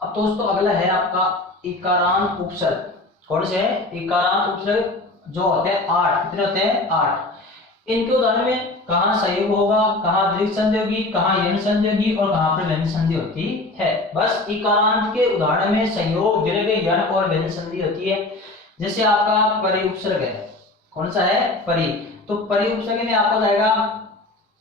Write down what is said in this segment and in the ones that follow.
अब दोस्तों अगला है आपका इकारांत उपसर्ग। कौन से है? इकारांत उपसर्ग जो होते हैं 8। कितने होते हैं? 8। इनके उदाहरण में कहाँ संयोग होगा, कहाँ दीर्घ संधि होगी, कहाँ यण संधि होगी और कहाँ पर व्यंजन संधि होती है। बस इकारांत के उदाहरण में संयोग, दीर्घ, यण और व्यंजन संधि होती है। जैसे आपका परि उपसर्ग है। कौन सा है? परि। तो परि उपसर्ग में आपका जाएगा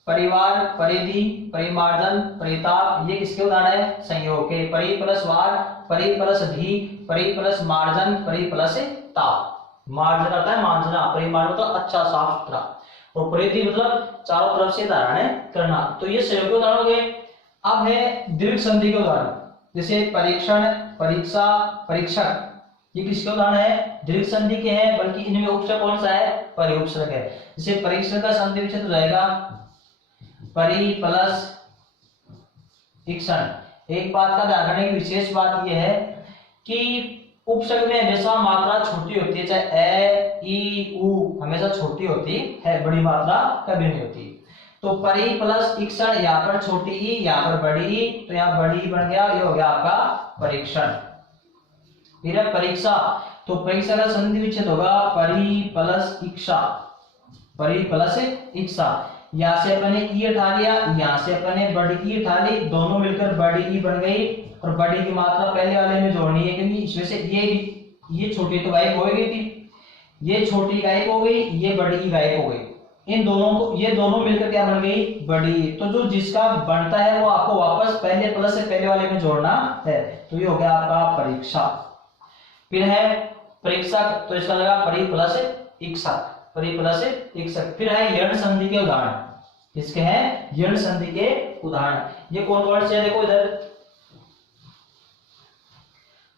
परिवार, परिधि, परिमार्जन, परिताप। ये किसके उदाहरण है? संयोग के। परि प्लस वार, परि प्लस धी, परि प्लस मार्जन, परि प्लस ताप। मार्जन आता है मार्जना, परिमार्जन तो अच्छा साफ सुथरा, और परिधि मतलब चारों तरफ से धारण करना। तो ये संयोग के उदाहरण हो गए। अब है दीर्घ संधि के उदाहरण। जैसे परीक्षण, परीक्षा, परीक्षक। ये किसके उदाहरण है? दीर्घ संधि के हैं, बल्कि इनमें उपसर्ग कौन सा है? परि उपसर्ग है। जैसे परीक्षण का संधि विच्छेद हो जाएगा परि प्लस इक्षण। एक बात का ध्यान रखने की विशेष बात यह है कि उपसर्ग में हमेशा मात्रा छोटी होती है, चाहे ए, ई, उ हमेशा छोटी होती है, बड़ी मात्रा कभी नहीं होती। तो परि प्लस इक्षण, यहाँ पर छोटी ई, यहाँ पर बड़ी ई, तो यहाँ बड़ी ई बन गया, ये हो गया आपका परीक्षण। फिर है परीक्षा। तो परीक्षा का संधि विच्छेद होगा परि प्लस इक्षा, परि प्लस इक्षा। यहाँ से अपने ई उठा लिया, यहाँ से अपने बड़ी ई उठा ली, दोनों मिलकर बड़ी ई बन गई, और बड़ी की मात्रा पहले वाले में जोड़नी है, क्योंकि इसमें से ये छोटी तो गायब हो गई थी, ये छोटी गायब हो गई, ये बड़ी ई गायब हो गई। इन दोनों को, ये दोनों मिलकर क्या बन गई? बड़ी। तो जो जिसका बनता है वो आपको वापस पहले प्लस से पहले वाले में जोड़ना है। तो ये हो गया आपका परीक्षा। फिर है परीक्षक। तो इसका लगा परि प्लस इक्षक, परि प्लस इक्षक। फिर है यण संधि के उदाहरण। किसके हैं? यण संधि के उदाहरण। ये कौन कौन से? देखो इधर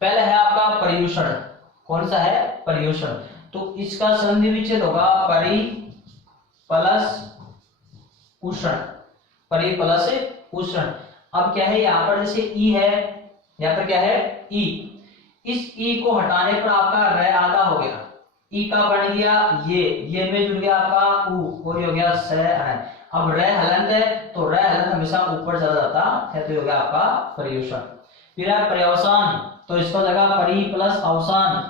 पहले है आपका पर्यूषण। कौन सा है? पर्यूषण। तो इसका संधि विच्छेद होगा परि प्लस उषण, परि प्लस उषण। अब क्या है? यहाँ पर जैसे ई है, यहाँ पर क्या है? ई। इस ई को हटाने पर आपका र आधा हो गया, ई का बन गया ये में जुड़ गया आपका उ, और ये हो गया स है। अब र हलंत है, तो र हलंत हमेशा ऊपर चला जाता है, तो ये हो गया आपका पर्यूषण। फिर है पर्यवसान। तो इसका जगह परि प्लस अवसान,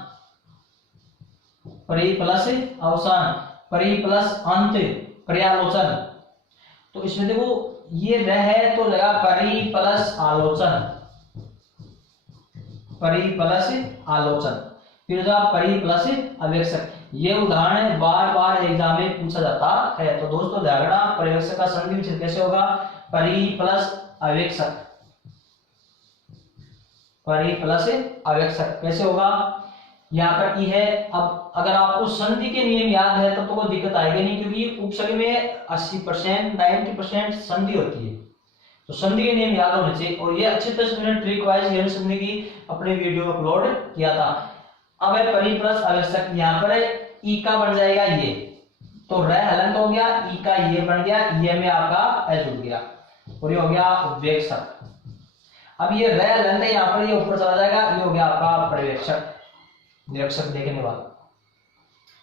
परि प्लस अवसान, परि प्लस अंत, पर्यालोचन। तो इसमें देखो ये र है, तो लगा परि प्लस आलोचन, परि प्लस आलोचन। फिर जो परि प्लस अवेक्षक। ये उदाहरण बार बार एग्जाम में पूछा जाता है। तो दोस्तों ध्यान रखना, पर्यवेक्षक का संधि विच्छेद कैसे होगा? परि प्लस अवेक्षक, परि प्लस अवेक्षक कैसे होगा? यहाँ पर ई है। अब अगर आपको संधि के नियम याद है तो कोई दिक्कत आएगी नहीं, क्योंकि उपसर्ग में 80% 90% संधि होती है। तो संधि के नियम याद होने चाहिए, और ये अच्छी तरह से मैंने ट्रिक वाइज यण संधि की अपने वीडियो अपलोड किया था। अब है परि प्लस अवेक्षक। यहाँ पर ई का बन जाएगा ये, तो र हलंत हो गया, ई का ये बन गया, ये में आपका ए जुड़ गया, और ये हो गया वेक्षक। अब ये र हलंत है, यहाँ पर ये ऊपर चला जाएगा, ये हो गया आपका पर्यवेक्षक, निरीक्षक देखने वाला।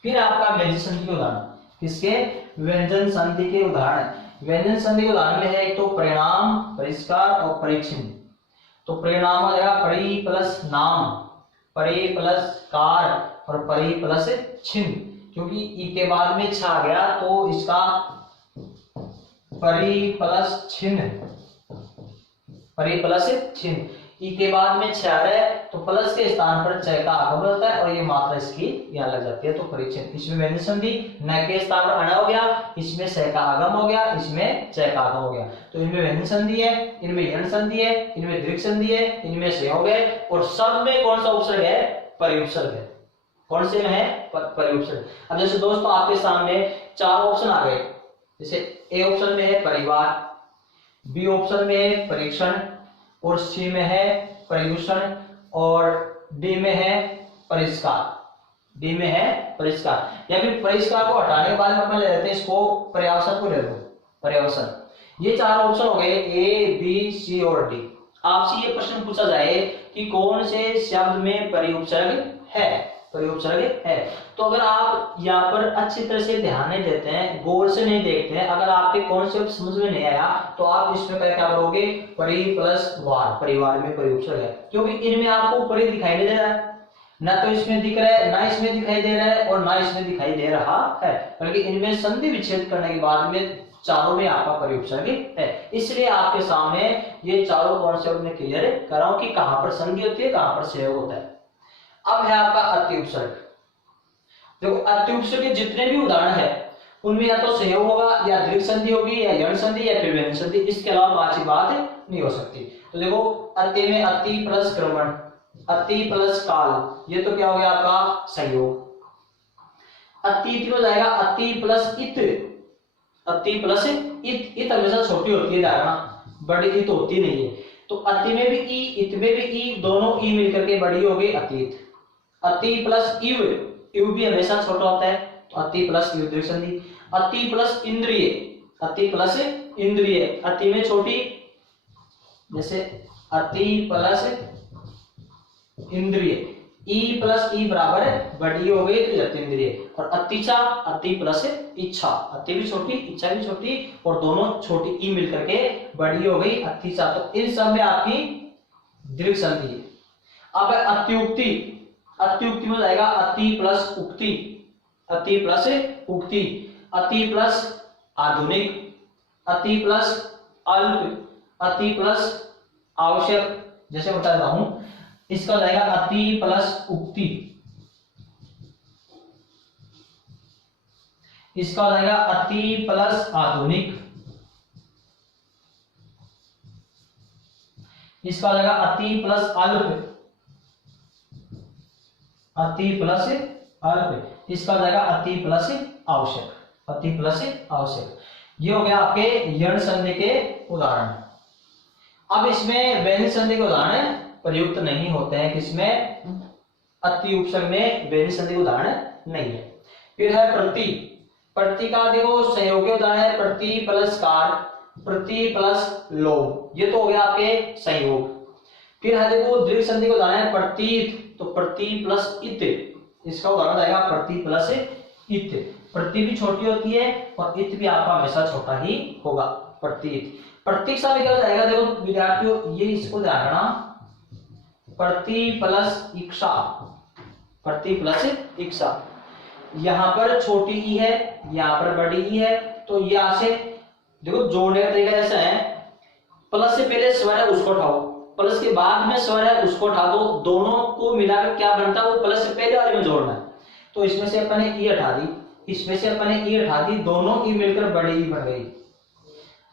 फिर आपका व्यंजन संधि के उदाहरण। किसके? व्यंजन संधि के उदाहरण। व्यंजन संधि के उदाहरण में है एक तो परिणाम, परिष्कार और परिचिह्न। तो परिणाम हो जाएगा परि प्लस नाम, परि प्लस कार और परि प्लस चिन्ह, क्योंकि ई के बाद में छ आ गया, तो इसका परि प्लस चिन्ह, परि प्लस चिन्ह। ई के बाद में छ है, तो प्लस के स्थान पर च का आगमन होता है, और ये मात्रा इसकी यहाँ लग जाती है, तो परिचिह्न। इसमें व्यंजन संधि न के स्थान पर अण हो गया, इसमें स का आगम हो गया, इसमें च का आगम हो गया। तो इनमें व्यंजन संधि है, इनमें यण संधि है, इनमें दीर्घ संधि है, इनमें संयोग है, और सब में कौन सा उपसर्ग है? परि उपसर्ग है। कौन से में है? परि उपसर्ग। अब जैसे दोस्तों आपके सामने 4 ऑप्शन आ गए। जैसे ए ऑप्शन में है परिवार, बी ऑप्शन में है परीक्षण, और सी में है पर्यूषण, और डी में है परिष्कार, डी में है परिष्कार। या फिर परिष्कार को हटाने के बाद में अपन ले लेते हैं इसको पर्यावसन को ले लो, पर्यावसन। ये 4 ऑप्शन हो गए, ए बी सी और डी। आपसे ये प्रश्न पूछा जाए कि कौन से शब्द में परि उपसर्ग है, परिउपसर्ग है। तो अगर आप यहाँ पर अच्छी तरह से ध्यान नहीं देते हैं, गौर से नहीं देखते हैं, अगर आपके कॉन्सेप्ट समझ में नहीं आया तो आप इसमें क्या करोगे, परि प्लस वार, परिवार में परिउपसर्ग है, क्योंकि इनमें आपको परि दिखाई नहीं दे रहा है, ना तो इसमें दिख रहा है, ना इसमें दिखाई दे रहा है, और ना इसमें दिखाई दे रहा है, बल्कि इनमें संधि विच्छेद करने के बाद में चारों में आपका परिउपसर्ग है। इसलिए आपके सामने ये चारों कॉन्सेप्ट में क्लियर कराऊं कि कहां पर संधि होती है, कहां पर सहयोग होता है। अब है आपका अति उपसर्ग। देखो अति उपसर्ग के जितने भी उदाहरण है उनमें या तो सहयोग होगा, या दीर्घ संधि होगी, या यण संधि, या फिर व्यंजन संधि, इसके अलावा बाकी बात नहीं हो सकती। तो देखो अति में अति प्लस क्रमण, अति प्लस काल, ये तो क्या हो गया आपका संयोग। अति हो जाएगा अति प्लस इत, अति प्लस इत, इत हमेशा छोटी होती है धारणा, बड़ी इत होती नहीं है। तो अति में भी ई, इत में भी ई, दोनों ई मिलकर के बड़ी हो गई अतीत। अति प्लस इव, इव भी हमेशा छोटा होता है, तो अति प्लस इव दीर्घ संधि। अति प्लस इंद्रिय, अति प्लस इंद्रिय, अति में छोटी, जैसे अति प्लस इंद्रिय, ई प्लस ई बराबर बड़ी हो गई तो अतीन्द्रिय। और अतिचा, अति प्लस इच्छा, अति भी छोटी, इच्छा भी छोटी, और दोनों छोटी ई मिलकर के बड़ी हो गई अतिचा। तो इन सब में आपकी दीर्घ संधि है। अब अत्युक्ति, अत्युक्ति में जाएगा अति प्लस उक्ति, अति प्लस उक्ति, अति प्लस आधुनिक, अति प्लस अल्प, अति प्लस आवश्यक, जैसे बता रहा हूं, इसका जाएगा अति प्लस उक्ति, इसका जाएगा अति प्लस आधुनिक, इसका जाएगा अति प्लस अल्प, अति प्लस अल्प, इसका जाएगा अति प्लस आवश्यक, अति प्लस आवश्यक। ये हो गया आपके यण संधि के उदाहरण। अब इसमें व्यंजन संधि के उदाहरण प्रयुक्त नहीं होते हैं, किसमें, अति उपसर्ग में व्यंजन संधि उदाहरण नहीं है। फिर है प्रति, प्रति का देखो सहयोगी उदाहरण है प्रति प्लस कार, प्रति प्लस लोम, ये तो हो गया आपके संयोग। फिर है देखो दीर्घ संधि का उदाहरण है प्रतीत, तो प्रति प्लस इत, इसका उदाहरण आएगा प्रति प्लस इत। प्रति भी छोटी होती है और इत भी आपका हमेशा छोटा ही होगा, प्रतीत। प्रतीक्षा में क्या हो जाएगा, देखो विद्यार्थियों ये इसको ध्यान रखना, प्रति प्लस इक्षा, प्रति प्लस इक्षा, यहां पर छोटी ई है, यहां पर बड़ी ई है, तो यहां से देखो जोड़ने का तरीका ऐसा है, प्लस से पहले स्वर है उसको उठाओ, प्लस के बाद में स्वर है उसको उठा दो, दोनों को मिलाकर क्या बनता है वो प्लस से पहले वाले में जोड़ना है। तो इसमें से अपन ने ई हटा दी, इसमें से अपन ने ई हटा दी, दोनों ई मिलकर बड़ी ई बन गई।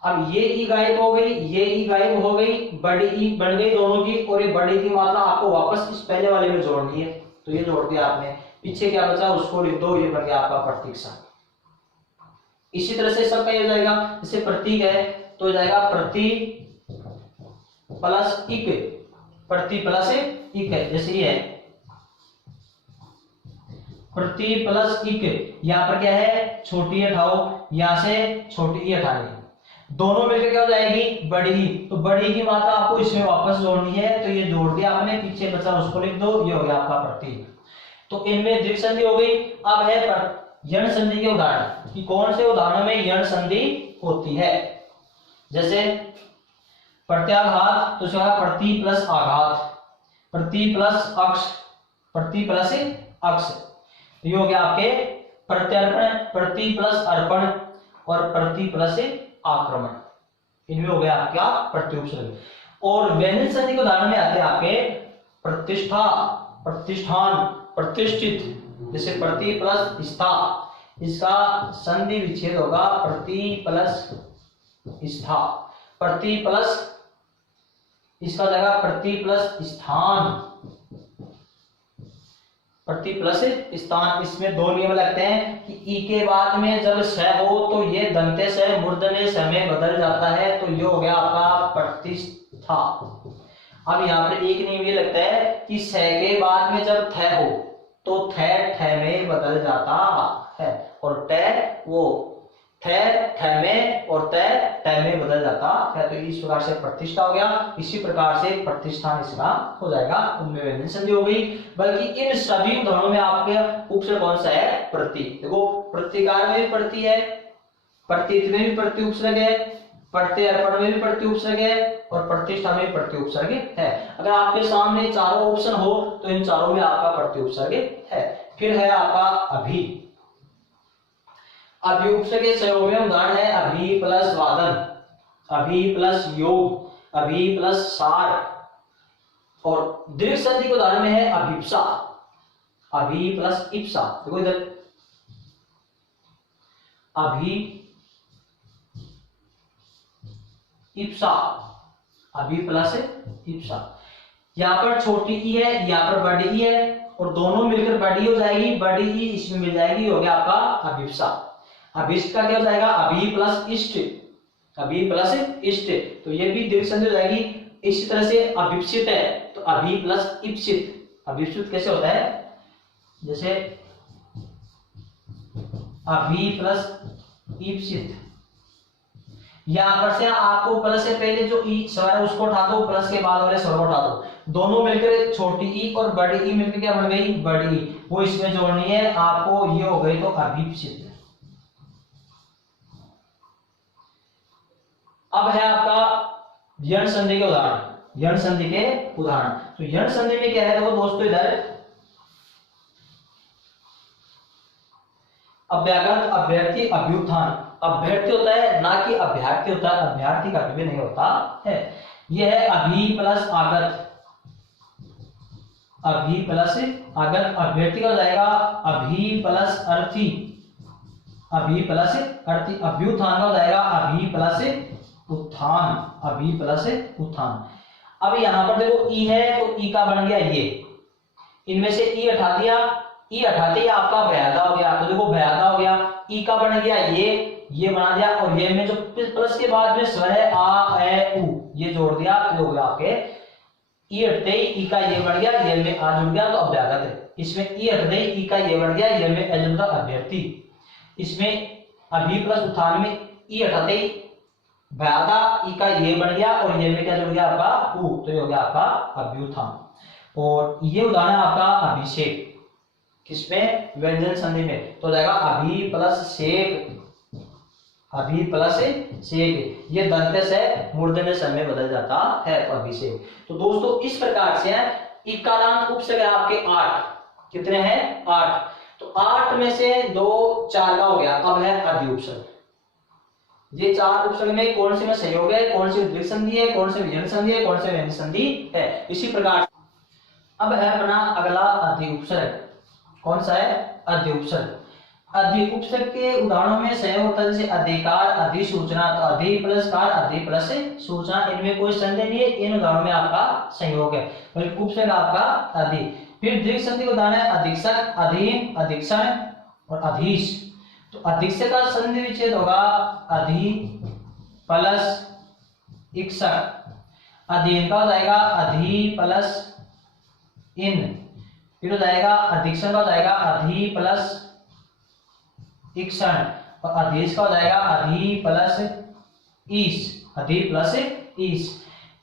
अब ये ई गायब हो गई, ये ई गायब हो गई, बड़ी ई बन गई दोनों की, और ये बड़ी की मात्रा आपको वापस इस पहले वाले में जोड़नी है, तो ये जोड़ दिया आपने, पीछे क्या बचा उसको लिख दो, ये बन गया आपका प्रतीक्षा। इसी तरह से सबका ये हो जाएगा, जैसे प्रतीक है तो जाएगा प्रति प्लस इक, प्रति प्लस इक है, जैसे ये है प्रति प्लस इक, यहां पर क्या है छोटी हटाओ, यहां से छोटी ई हटानी, दोनों मिलकर क्या हो जाएगी बड़ी, तो बड़ी की मात्रा आपको इसमें वापस जोड़नी है, तो ये जोड़ दिया आपने, पीछे बचा उसको लिख दो, ये हो गया आपका प्रतीक। तो इनमें दीर्घ संधि हो गई। अब है यण संधि के उदाहरण, कि कौन से उदाहरणों में यण संधि होती है। जैसे प्रत्याघात, तो इसका प्रति प्लस आघात, प्रति प्लस अक्ष, प्रति प्लस अक्ष, ये हो गया आपके प्रत्यर्पण, प्रति प्लस अर्पण, और प्रति प्लस आक्रमण, इनमें हो गया आपका प्रत्युपसर्ग। और व्यंजन संधि के उदाहरण में आते हैं आपके प्रतिष्ठा, प्रतिष्ठान, प्रतिष्ठित, जैसे प्रति प्लस स्था, इसका संधि विच्छेद होगा प्रति प्लस स्था, प्रति प्लस, इसका जाएगा प्रति प्लस स्थान, प्रति प्लस स्थान। इसमें दो नियम लगते हैं कि ई के बाद में जब स हो तो ये दंते से मूर्धन्य स में बदल जाता है, तो ये हो गया आपका प्रतिष्ठा। अब यहाँ पर एक नियम ये लगता है कि स के बाद में जब थ हो तो थ में बदल जाता है, और ट वो ठे ठे में और तय में बदल जाता है। तो इस प्रकार से प्रतिष्ठा हो गया, इसी प्रकार से प्रतिष्ठान इसका हो जाएगा, उनमें व्यंजन संधि हो गई। बल्कि इन सभी उदाहरणों में आपके उपसर्ग कौन सा है? प्रति। देखो प्रतिकार में भी प्रति है, प्रतीत में भी प्रति उपसर्ग है, प्रत्यर्पण में भी प्रति उपसर्ग है और प्रतिष्ठा में भी प्रति उपसर्ग है। अगर आपके सामने चारों ऑप्शन हो तो इन चारों में आपका प्रति उपसर्ग है। फिर है आपका अभी। अभी उपसर्ग के संयोग में उदाहरण है अभी प्लस वादन, अभी प्लस योग, अभी प्लस सार। और दीर्घ संधि के उदाहरण में है अभिप्सा, अभी प्लस इप्सा। देखो इधर अभी इप्सा, अभी प्लस इप्सा। यहां पर छोटी ई है, यहां पर बड़ी ई है और दोनों मिलकर बड़ी हो जाएगी, बड़ी ई इसमें मिल जाएगी, हो गया आपका अभिप्सा। अभिष्ट का क्या हो जाएगा? अभी प्लस इष्ट, अभी प्लस इष्ट, तो ये भी दीर्घ संधि हो जाएगी। इसी तरह से अभिप्सित है तो अभी प्लस इप्सित। अभिप्सित कैसे होता है? जैसे अभी प्लस इप्सित। यहां पर से आपको प्लस से पहले जो ई स्वर है उसको उठा दो, प्लस के बाद वाले स्वर को उठा दो, दोनों मिलकर छोटी ई और बड़ी ई मिलकर क्या बन गई? बड़ी ई। वो इसमें जोड़नी है आपको, ये हो गई तो अभिप्सित। अब है आपका यण संधि के उदाहरण, यण संधि के उदाहरण। तो यण संधि में क्या है? देखो दोस्तों इधर अभ्यागत, अभ्यर्थी, अभ्युत्थान। अभ्यर्थी होता है ना कि अभ्यर्थी होता है, अभ्यर्थी कभी भी नहीं होता है। यह है अभी प्लस आगत, अभी प्लस आगत। अभ्यर्थी का हो जाएगा अभी प्लस अर्थी, अभी प्लस अर्थी। अभ्युत्थान का हो जाएगा अभी प्लस उत्थान, अभी प्लस उत्थान। अब यहां पर देखो ई है तो ई का बन गया ये, इनमें से ई हटा दिया, ई हटाते ही आपका भयादा हो गया। तो देखो भयादा हो गया, ई का बन गया ये बना दिया और ये में जो प्लस के बाद में स्वर है आ ए उ, ये जोड़ दिया तो हो गया आपके ई हटते ही ई का ये बन गया, ये में आ जुड़ गया तो अभ्यागत है। इसमें ई हटते ही ई का ये बन गया, ये में ए जुड़ गया अभ्यर्थी। इसमें अभी प्लस उत्थान में ई हटाते ही भयादा, ई का ये बन गया और ये में क्या जुड़ गया आपका उ, तो ये हो गया आपका अभ्युत्थान। और ये उदाहरण आपका अभिषेक, किसमें? व्यंजन संधि में। तो हो जाएगा अभी प्लस शेक, अभी प्लस शेक। ये दंत से मूर्धन्य स में बदल जाता है तो अभिषेक। तो दोस्तों इस प्रकार से इकारांत उपसर्ग आपके 8, कितने हैं? 8। तो 8 में से 2 4 का हो गया। अब है आदि उपसर्ग। ये 4 उपसर्ग में कौन से में संयोग है, कौन सी दीर्घ संधि है, कौन से विजन संधि है, कौन से व्यंजन संधि है। इसी प्रकार अब है अपना अगला आदि उपसर्ग। कौन सा है? आदि उपसर्ग। आदि उपसर्ग के उदाहरणों में संयोग होता है जैसे अधिकार, अधिसूचना। तो अधि प्लस कार, अधि प्लस सूचना, इनमें कोई संदेह नहीं है, इन उदाहरणों में आपका संयोग है, बल्कि उपसर्ग आपका आदि। फिर दीर्घ संधि का उदाहरण है अधीक्षक, अधीन, अधीक्षण और अधीश। तो अधीक्षक का संधि विच्छेद होगा अधि प्लस इक्षक। अधीन का हो जाएगा अधि प्लस इन। फिर हो जाएगा अधीक्षण का हो जाएगा अधि प्लस इक्षण और अधीश का हो जाएगा अधि प्लस ईश, अधि प्लस ईश।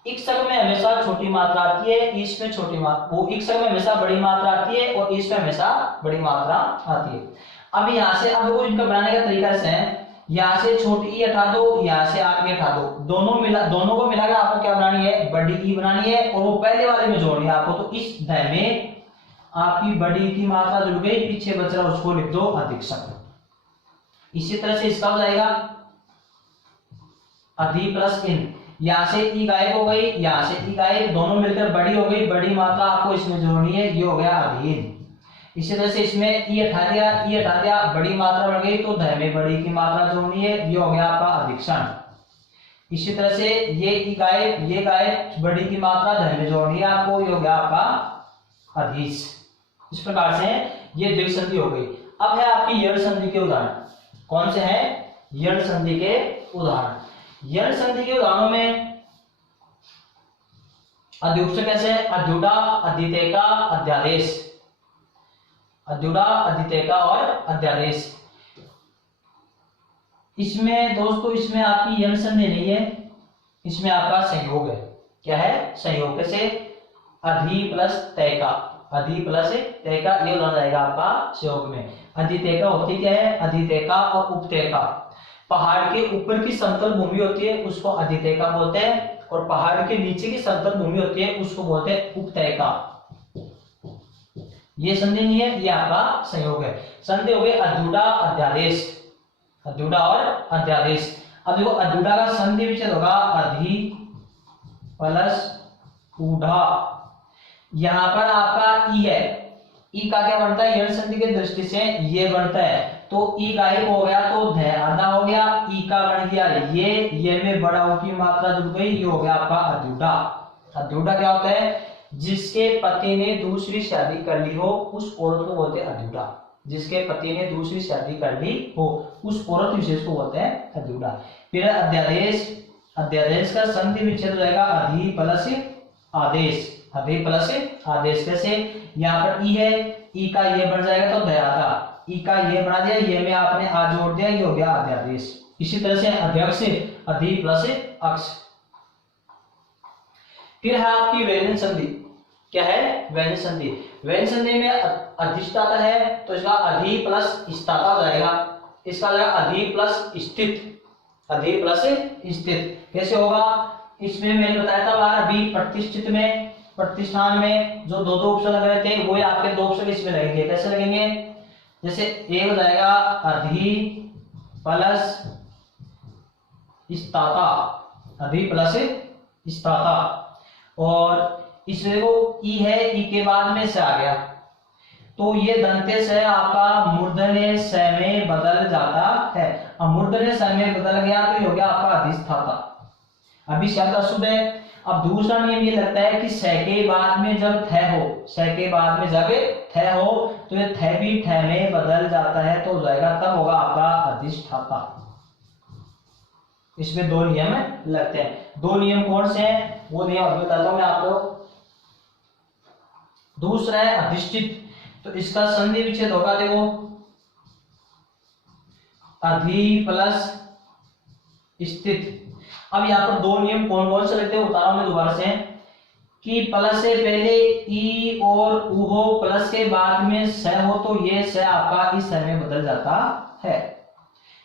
इक्षक में हमेशा छोटी मात्रा आती है, ईश में छोटी मात्रा, वो इक्षक में हमेशा बड़ी मात्रा आती है और ईश में हमेशा बड़ी मात्रा आती है। अब यहाँ से अब वो इनका बनाने का तरीका से है, यहाँ से छोटी ई हटा दो, यहाँ से आप ये हटा दो, दोनों को मिलाकर आपको क्या बनानी है? बड़ी ई बनानी है और वो पहले वाले में जोड़नी है आपको। तो इस ध में आपकी बड़ी की मात्रा जुड़ गई, पीछे बच रहा उसको लिख दो अधीक्षक। इसी तरह से इसका हो जाएगा अधि प्लस इन। यहाँ से ई गायब हो गई, यहाँ से ई गायब, दोनों मिलकर बड़ी हो गई, बड़ी मात्रा आपको इसमें जोड़नी है, ये हो गया अधीन। इसी तरह से इसमें ई हटा दिया, ई हटा दिया, बड़ी मात्रा बढ़ गई तो ध में बड़ी की मात्रा जोड़नी है, ये हो गया आपका अधीक्षण। इसी तरह से ये ई गायब, ये गायब, बड़ी की मात्रा ध में जोड़नी है आपको, ये हो गया आपका अधीश। इस प्रकार से ये दीर्घ संधि हो गई। अब है आपकी यण संधि के उदाहरण। कौन से हैं? यण संधि के उदाहरण। यण संधि के उदाहरणों में अधिउपसर्ग कैसे है? अध्युडा, अद्वितेका, अध्यादेश। अध्युडा, अद्वितेका और अध्यादेश। इसमें दोस्तों इसमें आपकी यण संधि नहीं है, इसमें आपका संयोग है। क्या है? संयोग। कैसे? अधि प्लस तय का, अधि प्लस तय का, ये हो जाएगा आपका संयोग में। अधितय का होती क्या है? अधितय का और उपतय का। पहाड़ के ऊपर की समतल भूमि होती है उसको अधितय का बोलते हैं, और पहाड़ के नीचे की समतल भूमि होती है उसको बोलते हैं उपतय का। ये संधि नहीं है, ये आपका संयोग है। संधि हो गई अध्युडा अध्यादेश, अध्युडा और अध्यादेश। अब देखो अध्युडा का संधि विच्छेद होगा अधि प्लस ऊढ़ा। यहां पर आपका ई है, ई का क्या बनता है? यण संधि की दृष्टि से ये बनता है, तो ई गायब हो गया तो ध आधा हो गया, ई का बन गया ये में बड़ा ऊ की मात्रा जुड़ गई, ये हो गया आपका अध्युडा। अध्युडा क्या होता है? जिसके पति ने दूसरी शादी कर ली हो उस औरत को बोलते हैं अध्युडा। जिसके पति ने दूसरी शादी कर ली हो उस औरत विशेष को बोलते हैं अध्युडा। फिर अध्यादेश, अध्यादेश का संधि विच्छेद रहेगा अधि प्लस आदेश, अधि प्लस आदेश। कैसे? यहाँ पर ई है, ई का ये बन जाएगा तो दयादा, ई का ये बना दिया, ये में आपने आ जोड़ दिया, ये हो गया अध्यादेश। इसी तरह से अध्यक्ष अधि प्लस अक्ष। फिर है आपकी व्यंजन संधि। क्या है? व्यंजन संधि। व्यंजन संधि में अधिष्ठाता है तो इसका अधि प्लस स्थाता हो जाएगा, इसका जाएगा अधि प्लस स्थित, अधि प्लस स्थित। कैसे होगा? इसमें मैंने बताया था बार अभी प्रतिष्ठित में, प्रतिष्ठान में जो दो दो ऑप्शन लग रहे थे वो आपके दो ऑप्शन इसमें लगेंगे। कैसे लगेंगे? जैसे एक हो जाएगा अधि प्लस स्थाता, अधि प्लस स्थाता, और इसमें वो ई है, ई के बाद में से आ गया तो ये दंते से आपका मूर्धन्य स में बदल जाता है। अब मूर्धन्य स में बदल गया तो ये हो गया आपका अधिष्ठाता। अभी शब्द अशुद्ध है। अब दूसरा नियम ये लगता है कि स के बाद में जब थ हो, स के बाद में जब थ हो तो ये थ भी ठ में बदल जाता है तो हो जाएगा, तब होगा आपका अधिष्ठाता। इसमें दो नियम लगते हैं। दो नियम कौन से हैं वो नियम अभी बताता हूं मैं आपको। दूसरा है अधिष्ठित, तो इसका संधि विच्छेद होगा देखो अधि प्लस स्थित। अब यहाँ पर दो नियम कौन कौन से लगते हैं बता रहा हूं मैं दोबारा से, कि प्लस से पहले ई और उ हो, प्लस के बाद में स हो तो ये स आपका इस स में बदल जाता है।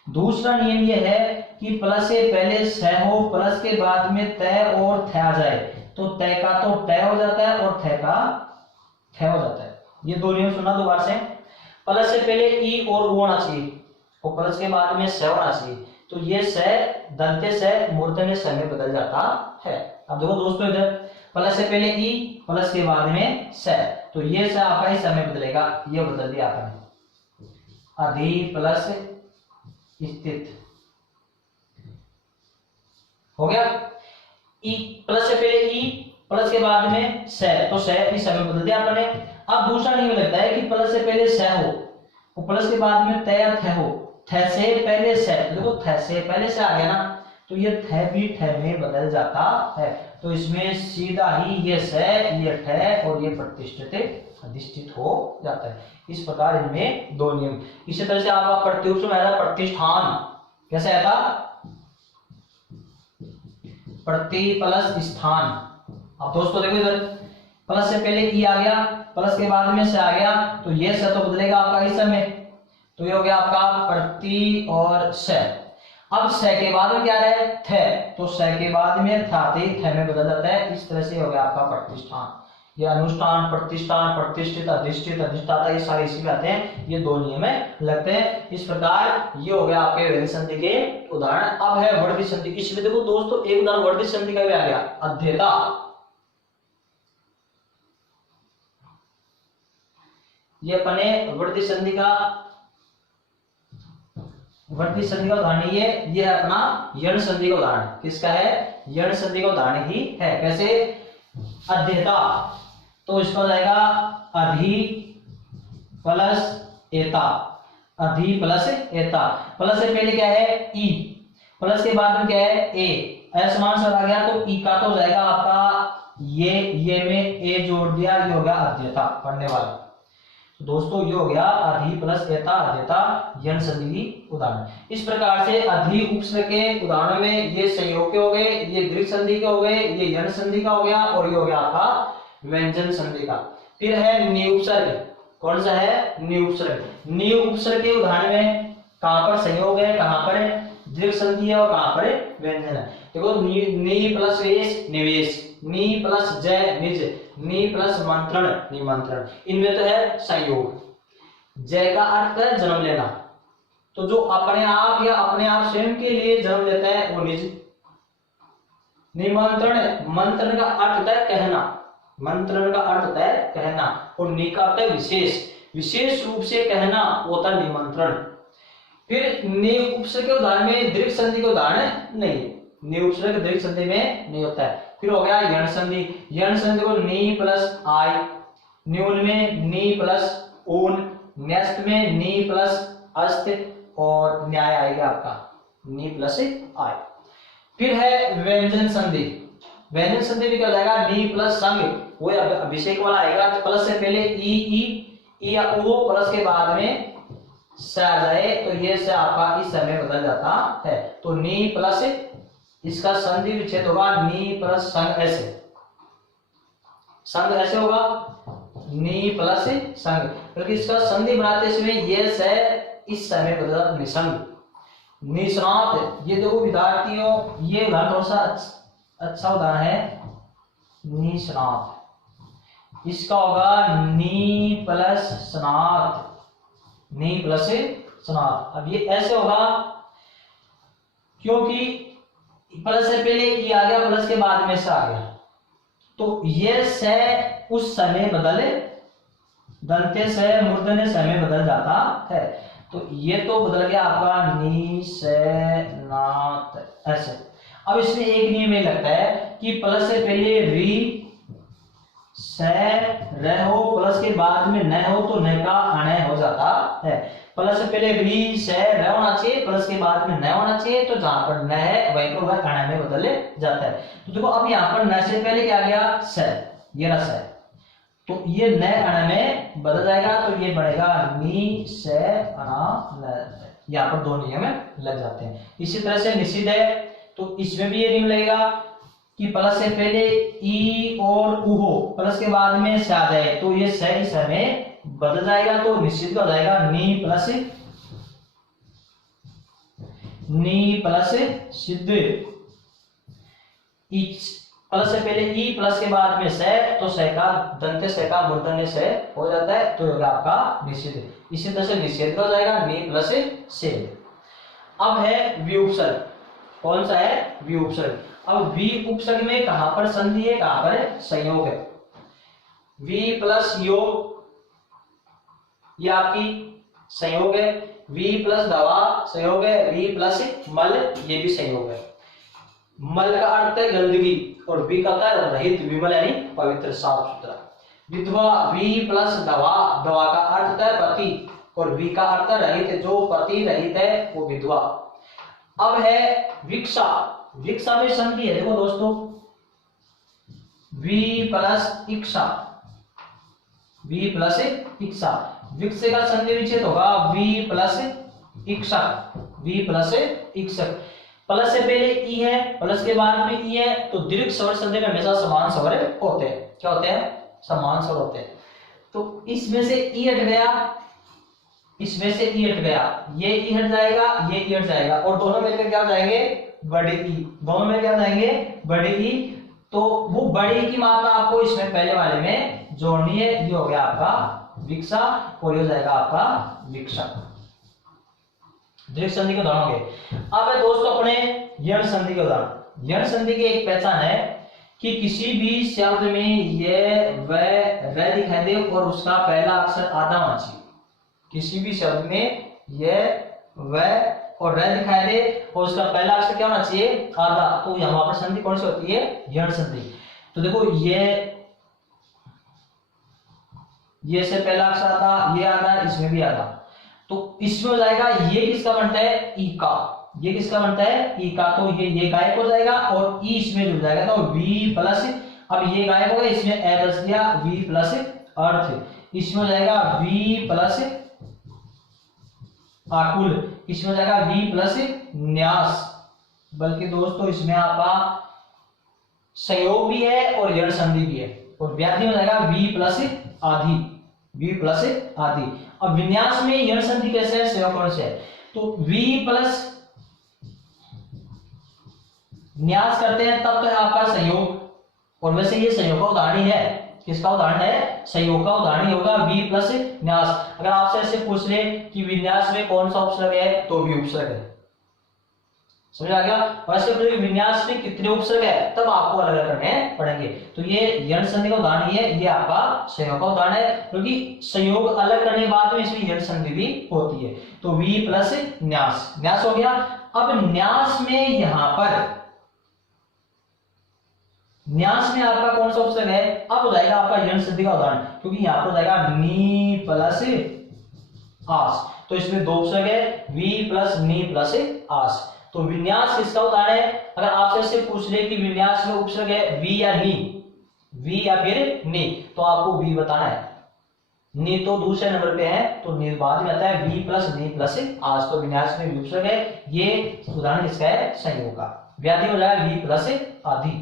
दूसरा नियम ये है कि प्लस से पहले स हो, प्लस के बाद में तय और थ आ जाए तो तय का तो तय हो जाता है और थ का थ हो जाता है। ये दो नियम सुना दोबारा से। प्लस से पहले ई और उ होना चाहिए और प्लस के बाद में स होना चाहिए, तो ये स दंते स मूर्धन्य स में बदल जाता है। अब देखो दोस्तों इधर प्लस से पहले ई, प्लस के बाद में स, तो ये स आपका इस समय बदलेगा, ये बदल दिया आपने अधि प्लस स्थित हो गया। ई प्लस से पहले ई, प्लस के बाद में स, तो स इस समय बदल दिया आपने। अब दूसरा नियम लगता है कि प्लस से पहले स हो और प्लस के बाद में तय थ हो, थ से पहले स, देखो थ से पहले से आ गया ना तो ये थ भी ठ में बदल जाता है, तो इसमें सीधा ही ये स, ये ठ और ये प्रतिष्ठित अधिष्ठित हो जाता है। इस प्रकार इनमें दो नियम। इसी तरह से आपका प्रत्युपसर्ग में आया प्रतिष्ठान। कैसे आया था? प्रति प्लस स्थान। अब दोस्तों देखो इधर प्लस से पहले ई आ गया, प्लस के बाद में से आ गया, तो ये स तो बदलेगा आपका इस समय, तो ये हो गया आपका प्रति और स। अब स के बाद में क्या रहे? थ, तो स के बाद में थाते थ में बदल जाता है। इस तरह से हो गया आपका प्रतिष्ठान। ये अनुष्ठान, प्रतिष्ठान, प्रतिष्ठित, अधिष्ठित, अधिष्ठाता, ये सारे इसी में आते हैं। ये दो नियम लगते हैं। इस प्रकार ये हो गया आपके व्यंजन संधि के उदाहरण। अब है वर्धी संधि। इसमें देखो दोस्तों एक उदाहरण वर्धी संधि का भी आ गया, अध्येता। ये अपने वर्धी संधि का उदाहरण ये है अपना यण संधि का उदाहरण। किसका है? यण संधि का उदाहरण ही है। कैसे? अध्येता, तो इसका हो जाएगा अधि प्लस एता, अधि प्लस एता। प्लस से पहले क्या है? ई, प्लस के बाद में क्या है? ए, असमान सर आ गया तो ई का तो हो जाएगा आपका ये में ए जोड़ दिया, ये हो गया अध्येता, पढ़ने वाला। तो दोस्तों ये हो गया अधि प्लस एता अध्येता यण संधि की उदाहरण। इस प्रकार से अधि उपसर्ग के उदाहरणों में ये संयोग के हो गए, ये दीर्घ संधि के हो गए, ये यण संधि का हो गया और ये हो गया आपका व्यंजन संधि का। फिर है निउपसर्ग। कौन सा है? निउपसर्ग। निउपसर्ग के उदाहरण में कहां पर संयोग है, कहां पर दीर्घ संधि है और कहां पर व्यंजन है। देखो नि प्लस वेश निवेश, नि प्लस जय निज, नि प्लस मंत्रण निमंत्रण, इनमें तो है संयोग। जय का अर्थ है जन्म लेना, तो जो अपने आप या अपने आप स्वयं के लिए जन्म लेता है वो निज। निमंत्रण, मंत्रण का अर्थ होता है कहना, मंत्रण का अर्थ होता है कहना, और नि का अर्थ है विशेष, विशेष रूप से कहना होता है निमंत्रण। फिर नि उपसर्ग के उदाहरण में दीर्घ संधि के उदाहरण नहीं, नि उपसर्ग दीर्घ संधि में नहीं होता है। फिर हो गया यण संधि। यण संधि को नि प्लस आय, न्यून में नि प्लस ऊन, न्यस्त में नि प्लस अस्त और न्याय आएगा आपका नि प्लस आय। फिर है व्यंजन संधि। व्यंजन संधि भी क्या हो जाएगा? नि प्लस संग, वो अभिषेक वाला आएगा, तो प्लस से पहले ई या ओ, प्लस के बाद में स आ जाए तो ये से आपका इस समय बदल जाता है। तो नि प्लस, इसका संधि विच्छेद होगा नि प्लस संग ऐसे, संग ऐसे होगा नि प्लस संग, बल्कि इसका संधि बनाते समय ये से इस समय बदल निसंग। निष्णात, ये देखो विद्यार्थियों ये उदाहरण थोड़ा सा अच्छा उदाहरण है। निष्णात, इसका होगा नि प्लस स्नात, नि प्लस स्नात। अब ये ऐसे होगा क्योंकि प्लस से पहले ई आ गया, प्लस के बाद में से आ गया, तो ये से उस समय बदले दंते से मूर्धन्य से में बदल जाता है। तो ये तो बदल गया आपका नि से नात ऐसे। अब इसमें एक नियम ये लगता है कि प्लस से पहले री से रह हो, प्लस के बाद में न हो तो न का अण हो जाता है। प्लस से पहले री से रह होना चाहिए, प्लस के बाद में न होना चाहिए, तो जहां पर न है वहीं पर वह अण में बदल जाता है। तो देखो अब यहाँ पर न से पहले क्या गया? से, ये रस है, तो ये न अण में बदल जाएगा, तो ये बढ़ेगा नी से अणा न। यहाँ पर दो नियम लग जाते हैं। इसी तरह से निषिद्ध है, तो इसमें भी ये नियम लगेगा कि प्लस से पहले ई और उ हो, प्लस के बाद में से आ जाए, तो ये से इस में बदल जाएगा, तो निश्चित हो जाएगा नी प्लस सिद्ध। प्लस से पहले ई, प्लस के बाद में से, तो से का दंते से का मूर्धन्य से हो जाता है, तो होगा आपका निषिद्ध। इसी तरह से निषेध हो जाएगा नी प्लस से। अब है विउपसर्ग। कौन सा है? विउपसर्ग। अब वी उपसर्ग में कहां पर संधि है, कहां पर संयोग है? वी प्लस योग ये आपकी संयोग है, वी प्लस दवा संयोग है, वी प्लस मल ये भी संयोग है। मल का अर्थ है गंदगी और वी का अर्थ है रहित, विमल यानी पवित्र साफ सुथरा। विधवा, वी प्लस दवा, दवा का अर्थ होता है पति और वी का अर्थ है रहित, जो पति रहित है वो विधवा। अब है विक्षा। विक्षा में संधि है, देखो दोस्तों वी प्लस इक्षा, वी प्लस इक्षा। विक्ष का संधि विच्छेद होगा वी प्लस इक्षा, वी प्लस इक्षक। प्लस से पहले ई है, प्लस के बाद में ई है, तो दीर्घ स्वर संधि में हमेशा समान स्वर होते हैं। क्या होते हैं? समान स्वर होते हैं। तो इसमें से ई हट गया, इसमें से ई हट गया, ये ई हट जाएगा, ये ई हट जाएगा, और दोनों मिलकर क्या हो जाएंगे? बड़े ई। दोनों में क्या हो जाएंगे? बड़े ई। तो वो बड़े ई की मात्रा आपको इसमें पहले वाले में जोड़नी है। ये हो गया आपका विक्षा और ये हो जाएगा आपका विक्षक। दीर्घ संधि के उदाहरण हो गए। अब है दोस्तों अपने यण संधि के उदाहरण। यण संधि की एक पहचान है कि किसी भी शब्द में ये व र दिखाई दे और उसका पहला अक्षर आधा होना चाहिए। किसी भी शब्द में ये व और र दिखाई दे और उसका पहला अक्षर क्या होना चाहिए? आधा। तो यहाँ पर संधि कौन सी होती है? यण संधि। तो देखो ये से पहला अक्षर आधा, ये आधा, इसमें भी आधा, तो इसमें हो जाएगा ये किसका बनता है? ई का। ये किसका बनता है? ई का। तो ये गायब हो जाएगा और ई इसमें जुड़ जाएगा, तो वी प्लस, अब ये गायब हो गया, इसमें ए बच गया, वी प्लस अर्थ। इसमें हो जाएगा वी प्लस आकुल, इसमें हो जाएगा वी प्लस न्यास, बल्कि दोस्तों इसमें आपका संयोग भी है और यण संधि भी है, और व्याधि हो जाएगा वी प्लस आदि, वी प्लस आदि। अब विन्यास में यण संधि कैसे है, संयोग कौन से है, तो वी प्लस न्यास करते हैं तब तो है आपका संयोग, और वैसे ये संयोग का उदाहरण ही है, किसका उदाहरण है, संयोग का उदाहरण ही होगा वी प्लस न्यास। अगर आपसे ऐसे पूछ ले कि विन्यास में कौन सा उपसर्ग है, तो वी उपसर्ग है, समझ आ गया। वैसे विन्यास में कितने उपसर्ग है तब आपको अलग अलग करने पड़ेंगे, तो ये यण संधि का उदाहरण ही है, ये आपका संयोग का उदाहरण है, क्योंकि संयोग अलग करने के बाद में इसमें यण संधि भी होती है। तो वी प्लस न्यास, न्यास हो गया। अब न्यास में यहां पर न्यास में आपका कौन सा उपसर्ग है, अब हो जाएगा आपका यण संधि का उदाहरण, क्योंकि यहां पर हो जाएगा नी प्लस आस, तो इसमें दो उपसर्ग है, वी प्लस नी प्लस आस। तो विन्यास किसका उदाहरण है, अगर आपसे ऐसे पूछ ले कि विन्यास में उपसर्ग है वी या नी, वी या फिर नी, तो आपको वी बताना है, नी तो दूसरे नंबर पे है, तो नी बाद में आता है वी प्लस नी प्लस आस, तो विन्यास में वी उपसर्ग है, ये उदाहरण किसका है, संयोग का। व्याधि हो जाएगा वी प्लस आदि।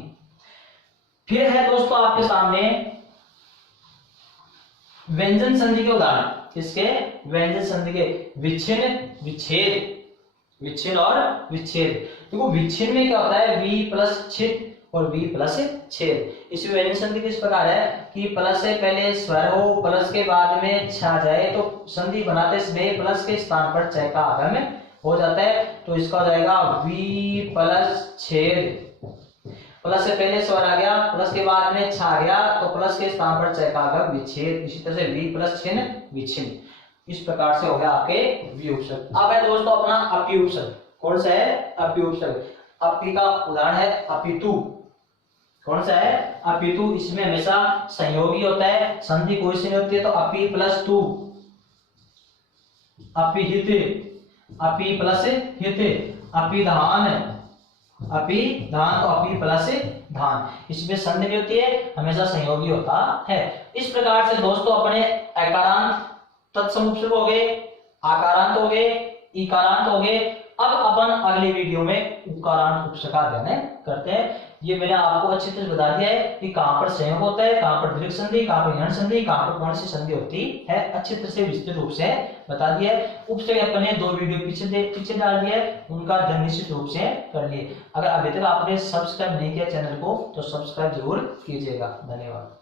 फिर है दोस्तों आपके सामने व्यंजन संधि के उदाहरण, किसके, व्यंजन संधि के, विच्छिन्न, विच्छेद, विच्छिन्न और विच्छेद। देखो विच्छिन्न में क्या होता है, वी प्लस छिद और वी प्लस छेद। इसमें व्यंजन संधि किस प्रकार है कि प्लस से पहले स्वर हो, प्लस के बाद में छा जाए, तो संधि बनाते समय प्लस के स्थान पर च का आगमन हो जाता है, तो इसका हो जाएगा वी प्लस छेद। प्लस से पहले स्वर आ गया, प्लस के बाद में छा गया, तो प्लस के स्थान पर च का आगमन विच्छेद। इसी तरह से वी प्लस छिन्न विच्छिन्न, इस प्रकार से हो गया आपके वी उपसर्ग। अब है दोस्तों अपना अपी उपसर्ग, कौन सा है, अपी उपसर्ग। अपी का उदाहरण है अपितु, कौन सा है, अपितु। इसमें हमेशा संयोगी होता है, संधि कोई सी नहीं होती है, तो अपी प्लस तु, अपिहित, अपी प्लस हित, अपिधान, अपिधान, तो अपी प्लस धान, इसमें संधि नहीं होती है, हमेशा संयोगी होता है। इस प्रकार से दोस्तों अपने अकारांत तत्सम उपसर्ग हो गए, आकारांत हो गए, इकारांत हो गए। अब अपन अगली वीडियो में उकारांत उपसर्ग का अध्ययन करते हैं। ये मैंने आपको अच्छी तरह बता दिया है कि कहां पर संयोग होता है, कहां पर दीर्घ संधि, कहां पर यण संधि, कहां पर कौन सी संधि होती है, अच्छी तरह से विस्तृत रूप से बता दिया है। उपसर्ग अपन ने 2 वीडियो पीछे डाल दिया है, उनका अध्ययन निश्चित रूप से कर लिए। अगर अभी तक आपने सब्सक्राइब नहीं किया चैनल को, तो सब्सक्राइब जरूर कीजिएगा। धन्यवाद।